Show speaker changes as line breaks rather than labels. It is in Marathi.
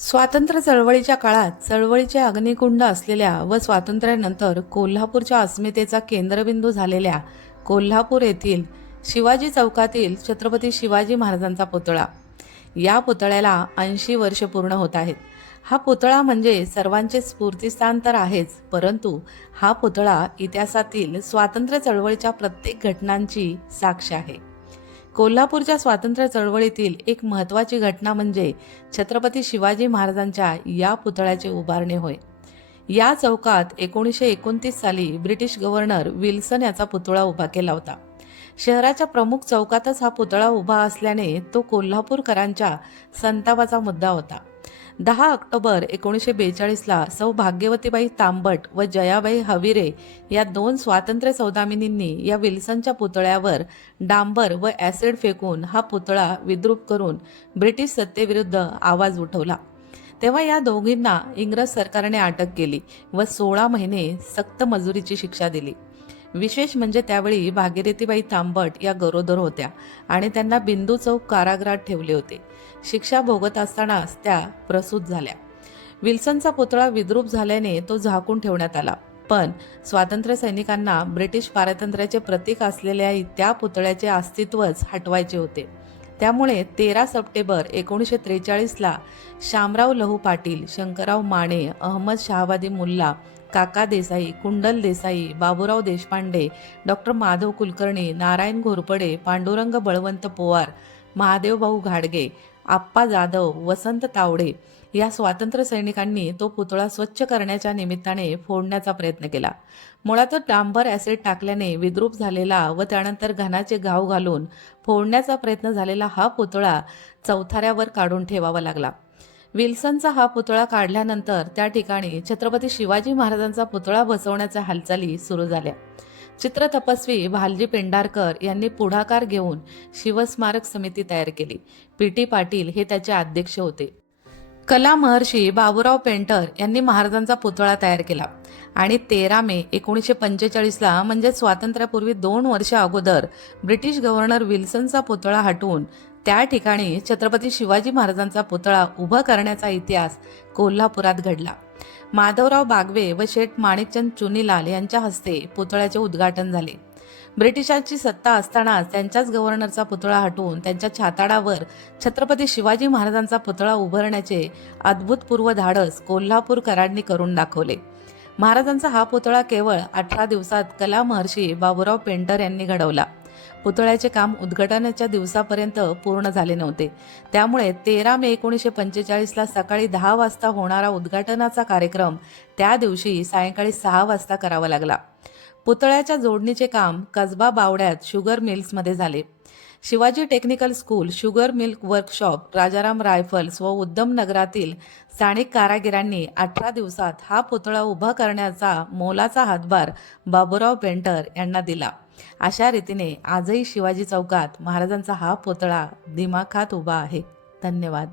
स्वातंत्र्य चळवळीच्या काळात चळवळीचे अग्निकुंड असलेल्या व स्वातंत्र्यानंतर कोल्हापूरच्या अस्मितेचा केंद्रबिंदू झालेल्या कोल्हापूर येथील शिवाजी चौकातील छत्रपती शिवाजी महाराजांचा पुतळा. या पुतळ्याला ऐंशी वर्ष पूर्ण होत आहेत. हा पुतळा म्हणजे सर्वांचे स्फूर्तिस्थान तर आहेच परंतु हा पुतळा इतिहासातील स्वातंत्र्य चळवळीच्या प्रत्येक घटनांची साक्ष आहे. कोल्हापूरच्या स्वातंत्र्य चळवळीतील एक महत्त्वाची घटना म्हणजे छत्रपती शिवाजी महाराजांच्या या पुतळ्याचे उभारणे होय. या चौकात एकोणीसशे एकोणतीस साली ब्रिटिश गव्हर्नर विल्सन याचा पुतळा उभा केला होता. शहराच्या प्रमुख चौकातच हा पुतळा उभा असल्याने तो कोल्हापूरकरांच्या संतापाचा मुद्दा होता. दहा ऑक्टोबर एकोणीसशे बेचाळीसला सौ भाग्यवतीबाई तांबट व जयाबाई हविरे या दोन स्वातंत्र्य सौदामिनींनी या विल्सनच्या पुतळ्यावर डांबर व ॲसिड फेकून हा पुतळा विद्रूप करून ब्रिटिश सत्तेविरुद्ध आवाज उठवला. तेव्हा या दोघींना इंग्रज सरकारने अटक केली व सोळा महिने सक्त मजुरीची शिक्षा दिली. विशेष म्हणजे त्यावेळी भागीरथीबाई तांबट या गरोदर होत्या आणि त्यांना बिंदू चौक कारागृहात ठेवले होते. शिक्षा भोगत असतानाच त्या प्रसूत झाल्या. विल्सनचा पुतळा विद्रूप झाल्याने तो झाकून ठेवण्यात आला. पण स्वातंत्र्य सैनिकांना ब्रिटिश पारतंत्र्याचे प्रतीक असलेल्या त्या पुतळ्याचे अस्तित्वच हटवायचे होते. त्यामुळे तेरा सप्टेंबर एकोणीसशे त्रेचाळीसला शामराव लहू पाटील शंकरराव माने अहमद शहाबादी मुल्ला काका देसाई कुंडल देसाई बाबूराव देशपांडे डॉक्टर माधव कुलकर्णी नारायण घोरपडे पांडुरंग बळवंत पोवार महादेवभाऊ घाडगे आप्पा जाधव वसंत तावडे या स्वातंत्र्य सैनिकांनी तो पुतळा स्वच्छ करण्याच्या निमित्ताने फोडण्याचा प्रयत्न केला. मुळातच डांबर ॲसिड टाकल्याने विद्रूप झालेला व त्यानंतर घनाचे घाव घालून फोडण्याचा प्रयत्न झालेला हा पुतळा चौथाऱ्यावर काढून ठेवावा लागला. विल्सनचा हा पुतळा काढल्यानंतर त्या ठिकाणी छत्रपती शिवाजी महाराजांचा पुतळा बसवण्याच्या हालचाली सुरू झाल्या. चित्र तपस्वी भालजी पेंढारकर यांनी पुढाकार घेऊन शिवस्मारक समिती तयार केली. पी टी पाटील हे त्याचे अध्यक्ष होते. कला महर्षी बाबूराव पेंटर यांनी महाराजांचा पुतळा तयार केला आणि तेरा मे एकोणीसशे पंचेचाळीसला म्हणजे स्वातंत्र्यापूर्वी दोन वर्ष अगोदर ब्रिटिश गव्हर्नर विल्सनचा पुतळा हटवून त्या ठिकाणी छत्रपती शिवाजी महाराजांचा पुतळा उभा करण्याचा इतिहास कोल्हापुरात घडला. माधवराव बागवे व शेठ माणिकचंद चुनीलाल यांच्या हस्ते पुतळ्याचे उद्घाटन झाले. ब्रिटिशांची सत्ता असतानाच त्यांच्याच गव्हर्नरचा पुतळा हटवून त्यांच्या छाताडावर छत्रपती शिवाजी महाराजांचा पुतळा उभारण्याचे अद्भुतपूर्व धाडस कोल्हापूरकरांनी करून दाखवले. महाराजांचा हा पुतळा केवळ अठरा दिवसात कला महर्षी बाबूराव पेंटर यांनी घडवला. पुतळ्याचे काम उद्घाटनाच्या दिवसापर्यंत पूर्ण झाले नव्हते. त्यामुळे तेरा मे एकोणीसशे पंचेचाळीसला सकाळी दहा वाजता होणारा उद्घाटनाचा कार्यक्रम त्या दिवशी सायंकाळी सहा वाजता करावा लागला. पुतळ्याच्या जोडणीचे काम कसबा बावड्यात शुगर मिल्समध्ये झाले. Shivaji technical school sugar milk workshop Rajaram rifles व उद्यम नगरातील स्थानिक कारागिरांनी अठरा दिवसात हा पुतळा उभा करण्याचा मोलाचा हातभार बाबूराव पेंटर यांना दिला. अशा रीतीने आजही शिवाजी चौकात महाराजांचा हा पुतळा दिमाखात उभा आहे. धन्यवाद.